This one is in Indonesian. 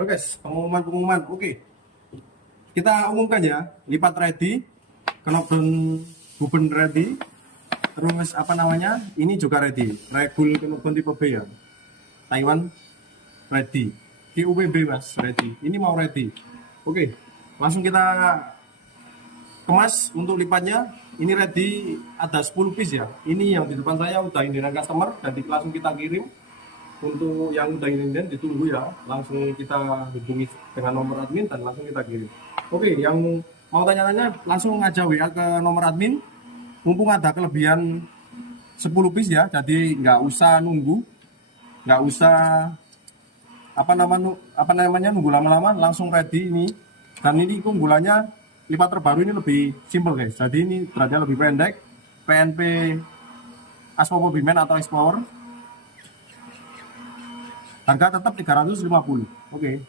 Oke guys, pengumuman. Oke. Kita umumkan ya, lipat ready, knockdown buben ready, terus apa namanya, ini juga ready, regul knockdown tipe B ya, Taiwan ready, QUBB mas ready, ini mau ready. Oke, langsung kita kemas untuk lipatnya. Ini ready, ada 10 piece ya, ini yang di depan saya udah indiran customer, jadi langsung kita kirim. Untuk yang udah indiran ditunggu ya, langsung kita hubungi dengan nomor admin dan langsung kita kirim. Oke, yang mau tanya-tanya langsung aja WA ke nomor admin, mumpung ada kelebihan 10 piece ya, jadi nggak usah nunggu, nggak usah apa namanya nunggu lama-lama, langsung ready ini. Dan ini keunggulannya lipat terbaru ini lebih simple guys, jadi ini beratnya lebih pendek, PNP Aspower Bimen atau Aspower, harga tetap 350. Oke.